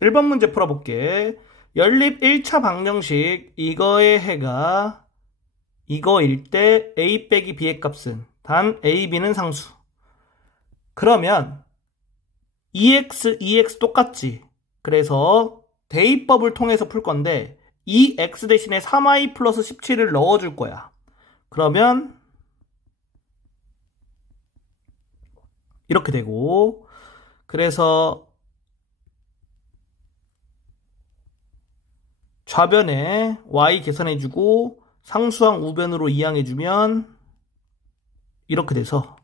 1번 문제 풀어볼게. 연립 1차 방정식 이거의 해가 이거일 때 a 빼기 b의 값은 단 a, b는 상수. 그러면 2x, 2x 똑같지. 그래서 대입법을 통해서 풀 건데 2x 대신에 3y 플러스 17을 넣어줄 거야. 그러면 이렇게 되고, 그래서 좌변에 y 계산해주고 상수항 우변으로 이항해주면 이렇게 돼서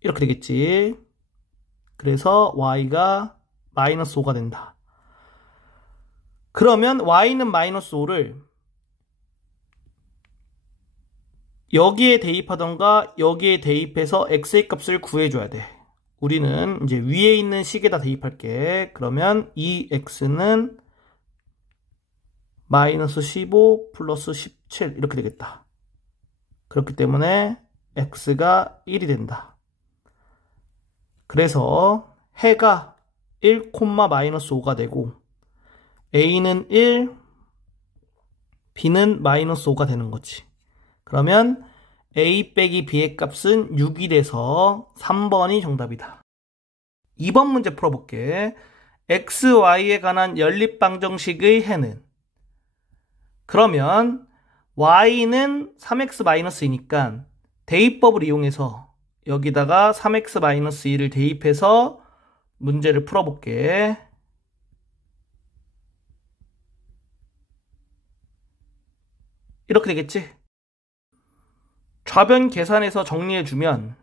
이렇게 되겠지. 그래서 y가 마이너스 5가 된다. 그러면 y는 마이너스 5를 여기에 대입하던가 여기에 대입해서 x의 값을 구해줘야 돼. 우리는 이제 위에 있는 식에다 대입할게. 그러면 2x는 마이너스 15 플러스 17 이렇게 되겠다. 그렇기 때문에 x가 1이 된다. 그래서 해가 1, 마이너스 5가 되고 a는 1, b는 마이너스 5가 되는 거지. 그러면 a 빼기 b의 값은 6이 돼서 3번이 정답이다. 2번 문제 풀어볼게. x, y에 관한 연립방정식의 해는, 그러면 y는 3x-2니까 대입법을 이용해서 여기다가 3x-2를 대입해서 문제를 풀어볼게. 이렇게 되겠지? 좌변 계산해서 정리해주면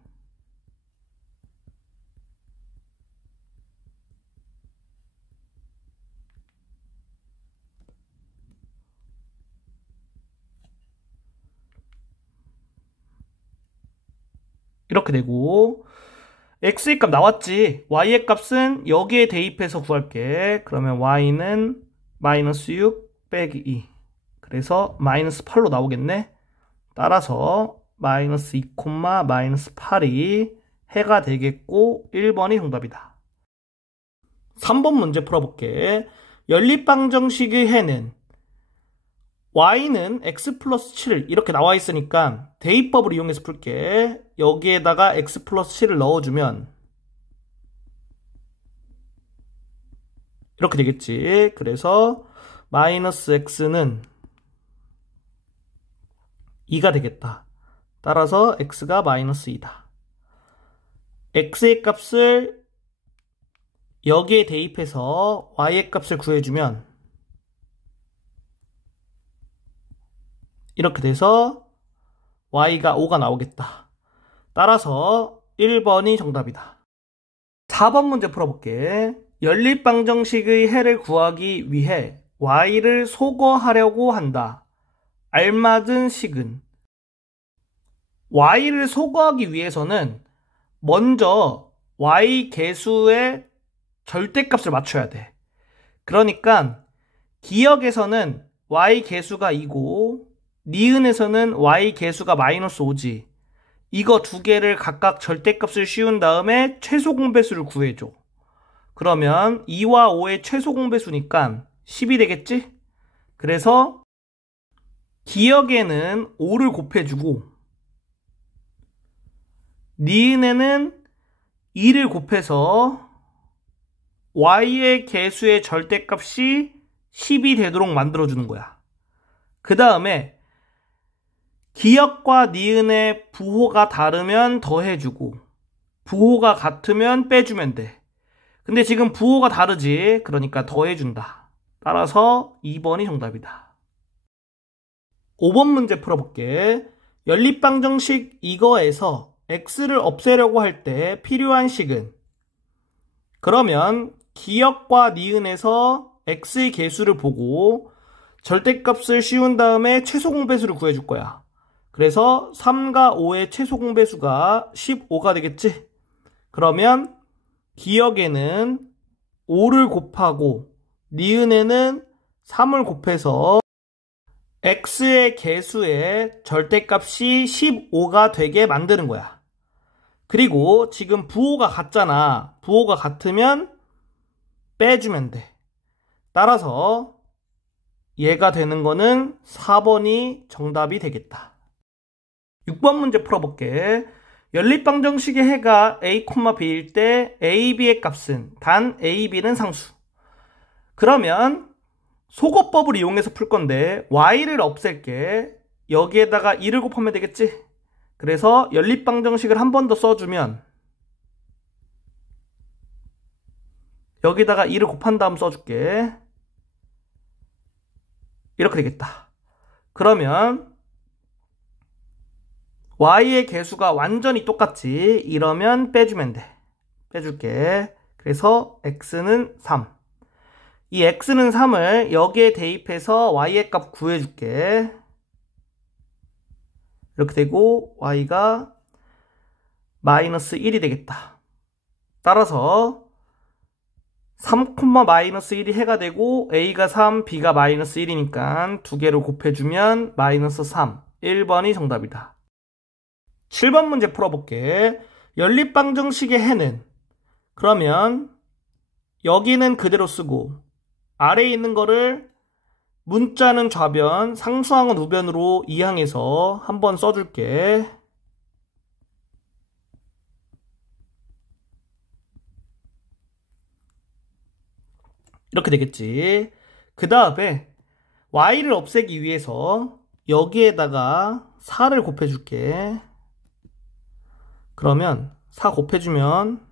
이렇게 되고, x의 값 나왔지? y의 값은 여기에 대입해서 구할게. 그러면 y는 마이너스 6 빼기 2, 그래서 마이너스 8로 나오겠네. 따라서 마이너스 2, 마이너스 8이 해가 되겠고 1번이 정답이다. 3번 문제 풀어볼게. 연립방정식의 해는 y는 x 플러스 7 이렇게 나와 있으니까 대입법을 이용해서 풀게. 여기에다가 x 플러스 7을 넣어주면 이렇게 되겠지. 그래서 마이너스 x는 2가 되겠다. 따라서 x가 마이너스 2다. x의 값을 여기에 대입해서 y의 값을 구해주면 이렇게 돼서 y가 5가 나오겠다. 따라서 1번이 정답이다. 4번 문제 풀어볼게. 연립방정식의 해를 구하기 위해 y를 소거하려고 한다. 알맞은 식은? y를 소거하기 위해서는 먼저 y 계수의 절대값을 맞춰야 돼. 그러니까 기역에서는 y 계수가 2고 니은에서는 y 계수가 마이너스 5지. 이거 두 개를 각각 절대값을 씌운 다음에 최소 공배수를 구해줘. 그러면 2와 5의 최소 공배수니까 10이 되겠지? 그래서 기역에는 5를 곱해주고 니은에는 2를 곱해서 y의 계수의 절대값이 10이 되도록 만들어주는 거야. 그 다음에 기역과 니은의 부호가 다르면 더해주고 부호가 같으면 빼주면 돼. 근데 지금 부호가 다르지? 그러니까 더해준다. 따라서 2번이 정답이다. 5번 문제 풀어볼게. 연립방정식 이거에서 x를 없애려고 할 때 필요한 식은? 그러면 기역과 니은에서 x의 계수를 보고 절대값을 씌운 다음에 최소 공배수를 구해줄 거야. 그래서 3과 5의 최소 공배수가 15가 되겠지? 그러면 기역에는 5를 곱하고 니은에는 3을 곱해서 x의 계수의 절대값이 15가 되게 만드는 거야. 그리고 지금 부호가 같잖아. 부호가 같으면 빼주면 돼. 따라서 얘가 되는 거는 4번이 정답이 되겠다. 6번 문제 풀어볼게. 연립방정식의 해가 a, b일 때 a, b의 값은 단 a, b는 상수. 그러면 소거법을 이용해서 풀 건데 y를 없앨게. 여기에다가 2를 곱하면 되겠지? 그래서 연립방정식을 한 번 더 써주면 여기다가 2를 곱한 다음 써줄게. 이렇게 되겠다. 그러면 y의 개수가 완전히 똑같지? 이러면 빼주면 돼. 빼줄게. 그래서 x는 3. 이 x는 3을 여기에 대입해서 y의 값 구해줄게. 이렇게 되고 y가 마이너스 1이 되겠다. 따라서 3, 마이너스 1이 해가 되고 a가 3, b가 마이너스 1이니까 두 개로 곱해주면 마이너스 3, 1번이 정답이다. 7번 문제 풀어볼게. 연립방정식의 해는 그러면 여기는 그대로 쓰고 아래에 있는 거를 문자는 좌변, 상수항은 우변으로 이항해서 한번 써줄게. 이렇게 되겠지. 그 다음에 y를 없애기 위해서 여기에다가 4를 곱해줄게. 그러면 4 곱해주면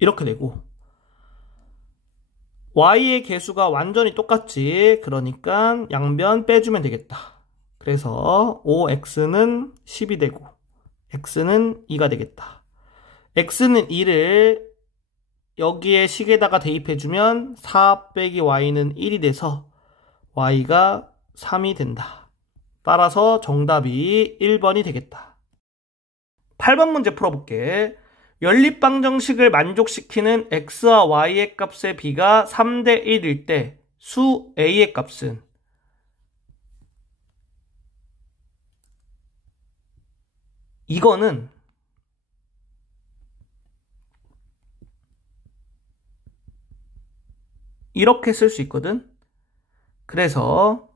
이렇게 되고 y의 개수가 완전히 똑같지. 그러니까 양변 빼주면 되겠다. 그래서 5x는 10이 되고 x는 2가 되겠다. x는 2를 여기에 식에다가 대입해주면 4 빼기 y는 1이 돼서 y가 3이 된다. 따라서 정답이 1번이 되겠다. 8번 문제 풀어볼게. 연립방정식을 만족시키는 x와 y의 값의 비가 3대 1일 때 수 a의 값은 이거는 이렇게 쓸 수 있거든. 그래서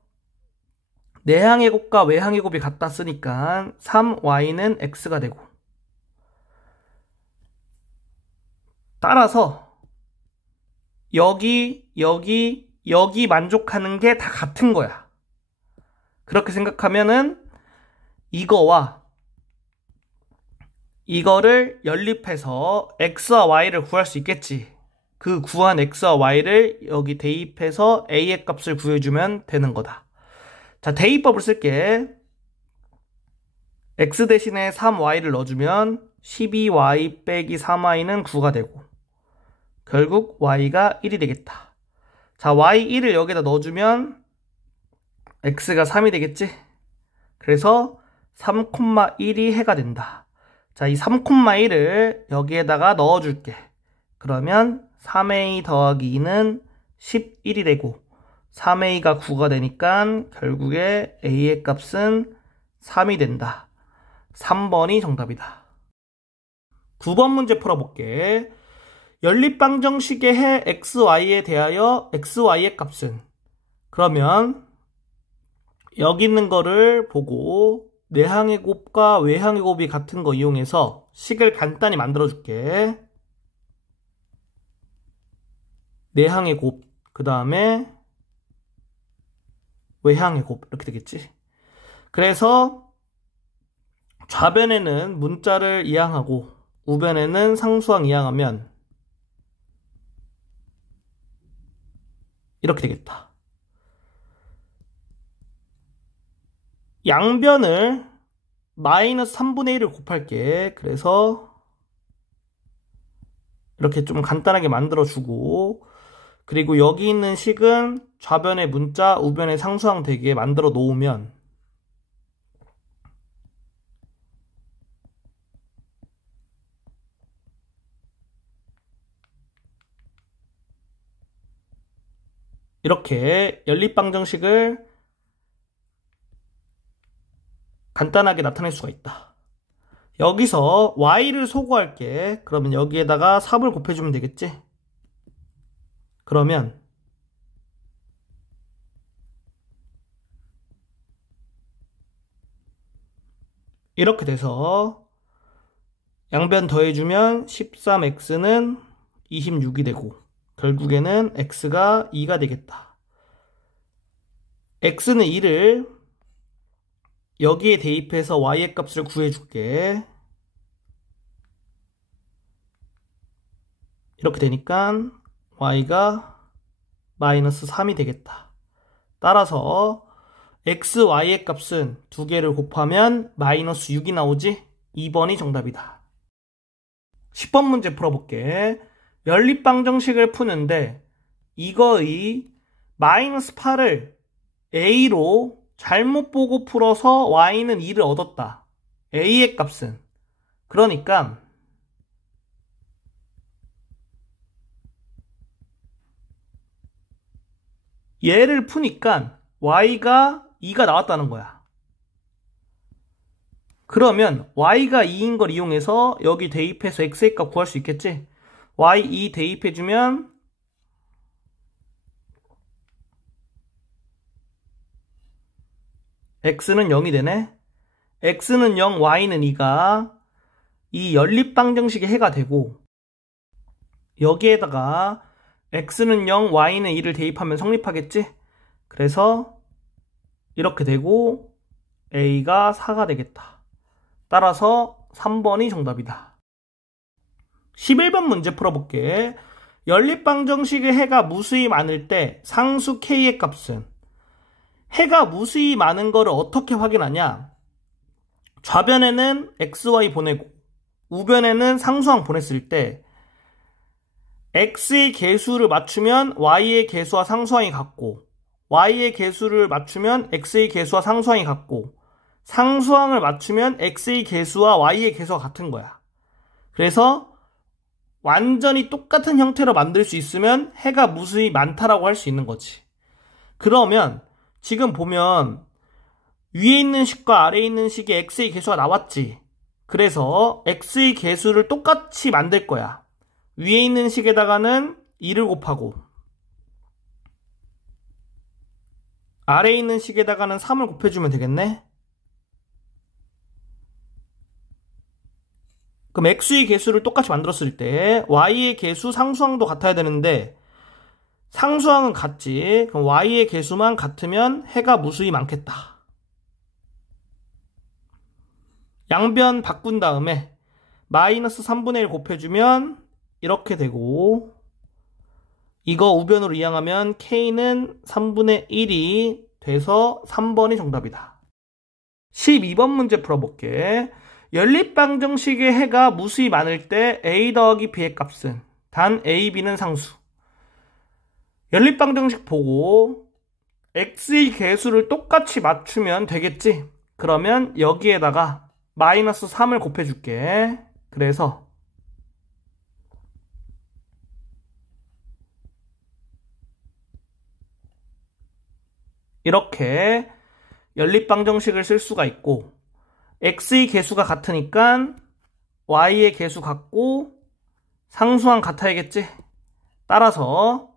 내항의 곱과 외항의 곱이 같다 쓰니까 3y는 x가 되고 따라서 여기 만족하는 게 다 같은 거야. 그렇게 생각하면은 이거와 이거를 연립해서 x와 y를 구할 수 있겠지. 그 구한 x와 y를 여기 대입해서 a의 값을 구해주면 되는 거다. 자, 대입법을 쓸게. x 대신에 3y를 넣어주면 12y 빼기 3y는 9가 되고 결국 y가 1이 되겠다. 자, y1을 여기다 넣어주면 x가 3이 되겠지? 그래서 3,1이 해가 된다. 자, 이 3,1을 여기에다가 넣어줄게. 그러면 3a 더하기 2는 11이 되고 3a가 9가 되니까 결국에 a의 값은 3이 된다. 3번이 정답이다. 9번 문제 풀어볼게. 연립방정식의 해 xy에 대하여 xy의 값은 그러면 여기 있는 거를 보고 내항의 곱과 외항의 곱이 같은 거 이용해서 식을 간단히 만들어 줄게. 내항의 곱, 그 다음에 외항의 곱 이렇게 되겠지. 그래서 좌변에는 문자를 이항하고 우변에는 상수항 이항하면 이렇게 되겠다. 양변을 마이너스 3분의 1을 곱할게. 그래서 이렇게 좀 간단하게 만들어주고 그리고 여기 있는 식은 좌변의 문자, 우변의 상수항 되게 만들어 놓으면 이렇게 연립방정식을 간단하게 나타낼 수가 있다. 여기서 y를 소거할게. 그러면 여기에다가 3을 곱해주면 되겠지? 그러면 이렇게 돼서 양변 더해주면 13x는 26이 되고 결국에는 x가 2가 되겠다. x는 2를 여기에 대입해서 y의 값을 구해줄게. 이렇게 되니까 y가 마이너스 3이 되겠다. 따라서 x, y의 값은 두 개를 곱하면 마이너스 6이 나오지? 2번이 정답이다. 10번 문제 풀어볼게. 연립방정식을 푸는데 이거의 마이너스 8을 a로 잘못 보고 풀어서 y는 2를 얻었다. a의 값은 그러니까 얘를 푸니까 y가 2가 나왔다는 거야. 그러면 y가 2인 걸 이용해서 여기 대입해서 x의 값 구할 수 있겠지? y2 대입해주면 x는 0이 되네. x는 0, y는 2가 이 연립방정식의 해가 되고 여기에다가 x는 0, y는 2를 대입하면 성립하겠지? 그래서 이렇게 되고 a가 4가 되겠다. 따라서 3번이 정답이다. 11번 문제 풀어볼게. 연립방정식의 해가 무수히 많을 때 상수 k의 값은 해가 무수히 많은 거를 어떻게 확인하냐? 좌변에는 xy 보내고 우변에는 상수항 보냈을 때 x의 개수를 맞추면 y의 개수와 상수항이 같고 y의 개수를 맞추면 x의 개수와 상수항이 같고 상수항을 맞추면 x의 개수와 y의 개수가 같은 거야. 그래서 완전히 똑같은 형태로 만들 수 있으면 해가 무수히 많다라고 할 수 있는 거지. 그러면 지금 보면 위에 있는 식과 아래에 있는 식의 x의 개수가 나왔지. 그래서 x의 개수를 똑같이 만들 거야. 위에 있는 식에다가는 2를 곱하고 아래에 있는 식에다가는 3을 곱해주면 되겠네. 그럼 x의 개수를 똑같이 만들었을 때 y의 개수 상수항도 같아야 되는데 상수항은 같지. 그럼 y의 개수만 같으면 해가 무수히 많겠다. 양변 바꾼 다음에 마이너스 3분의 1 곱해주면 이렇게 되고 이거 우변으로 이항하면 k는 3분의 1이 돼서 3번이 정답이다. 12번 문제 풀어볼게. 연립방정식의 해가 무수히 많을 때 a 더하기 b의 값은 단 a, b는 상수. 연립방정식 보고 x의 개수를 똑같이 맞추면 되겠지? 그러면 여기에다가 마이너스 3을 곱해줄게. 그래서 이렇게 연립방정식을 쓸 수가 있고 x의 개수가 같으니까 y의 개수 같고 상수항 같아야겠지? 따라서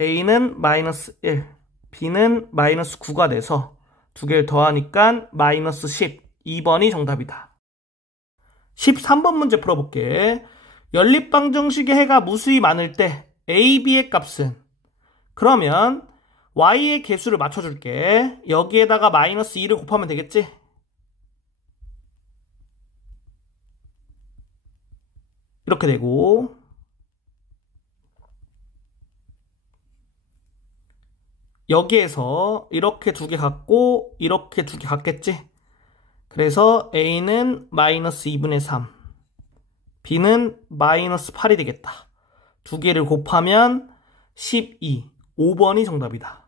a는 마이너스 1, b는 마이너스 9가 돼서 두 개를 더하니까 마이너스 10, 2번이 정답이다. 13번 문제 풀어볼게. 연립방정식의 해가 무수히 많을 때 a, b의 값은 그러면 y의 개수를 맞춰줄게. 여기에다가 마이너스 2를 곱하면 되겠지? 이렇게 되고 여기에서 이렇게 두 개 같고 이렇게 두 개 같겠지? 그래서 a는 마이너스 2분의 3 b는 마이너스 8이 되겠다. 두 개를 곱하면 12, 5번이 정답이다.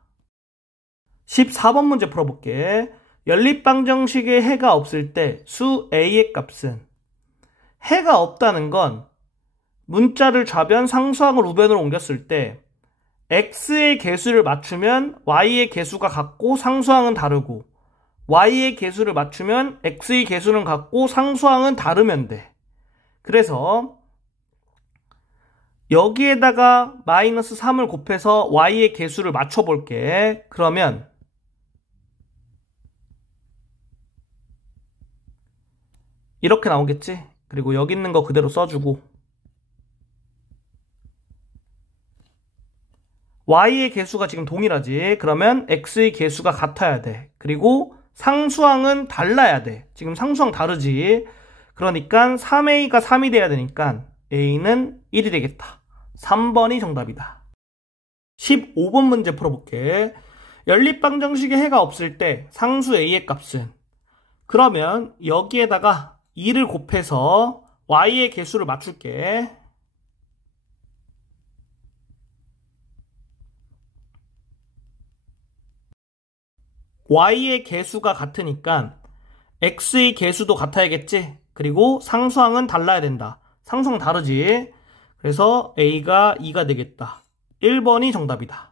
14번 문제 풀어볼게. 연립방정식에 해가 없을 때 수 a의 값은 해가 없다는 건 문자를 좌변, 상수항을 우변으로 옮겼을 때 x의 개수를 맞추면 y의 개수가 같고 상수항은 다르고 y의 개수를 맞추면 x의 개수는 같고 상수항은 다르면 돼. 그래서 여기에다가 마이너스 3을 곱해서 y의 개수를 맞춰볼게. 그러면 이렇게 나오겠지? 그리고 여기 있는 거 그대로 써주고 y의 개수가 지금 동일하지? 그러면 x의 개수가 같아야 돼. 그리고 상수항은 달라야 돼. 지금 상수항 다르지? 그러니까 3a가 3이 돼야 되니까 a는 1이 되겠다. 3번이 정답이다. 15번 문제 풀어볼게. 연립방정식에 해가 없을 때 상수 a의 값은, 그러면 여기에다가 2를 곱해서 y의 개수를 맞출게. y의 개수가 같으니까 x의 개수도 같아야겠지? 그리고 상수항은 달라야 된다. 상수항 다르지? 그래서 a가 2가 되겠다. 1번이 정답이다.